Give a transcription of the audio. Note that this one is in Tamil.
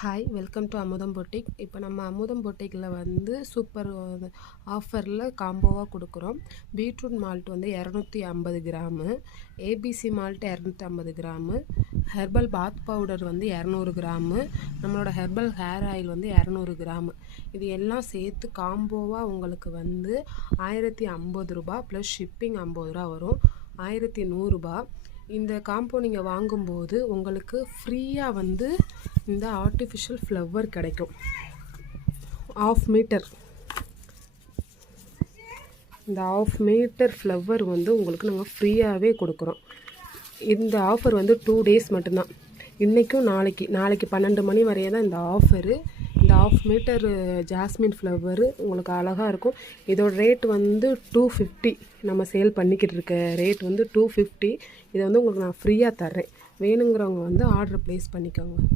ஹாய், வெல்கம் டு அமுதம் பொட்டிக். இப்போ நம்ம அமுதம் பொட்டிக்கில் வந்து சூப்பர் ஆஃபரில் காம்போவாக கொடுக்குறோம். பீட்ரூட் மால்ட் வந்து 250 gram, ABC malt 250 gram, herbal பாத் பவுடர் வந்து 200 கிராமு, நம்மளோட ஹெர்பல் ஹேர் ஆயில் வந்து 200 கிராமு. இது எல்லாம் சேர்த்து காம்போவாக உங்களுக்கு வந்து 1050 ரூபா ப்ளஸ் ஷிப்பிங் 50 ரூபா வரும். 1100 ரூபா. இந்த காம்போ நீங்கள் வாங்கும்போது உங்களுக்கு ஃப்ரீயாக வந்து இந்த ஆர்டிஃபிஷியல் ஃப்ளவர் கிடைக்கும். 1/2 மீட்டர், இந்த 1/2 மீட்டர் ஃப்ளவர் வந்து உங்களுக்கு நாங்கள் ஃப்ரீயாகவே கொடுக்குறோம். இந்த ஆஃபர் வந்து 2 டேஸ் மட்டும்தான். இன்றைக்கும் நாளைக்கு 12 மணி வரையே தான் இந்த ஆஃபரு. இந்த 1/2 மீட்டர் ஜாஸ்மின் ஃப்ளவரு உங்களுக்கு அழகாக இருக்கும். இதோட ரேட் வந்து 250. நம்ம சேல் பண்ணிக்கிட்டு இருக்க ரேட் வந்து 250. இதை வந்து உங்களுக்கு நான் ஃப்ரீயாக தர்றேன். வேணுங்கிறவங்க வந்து ஆர்டர் ப்ளேஸ் பண்ணிக்கோங்க.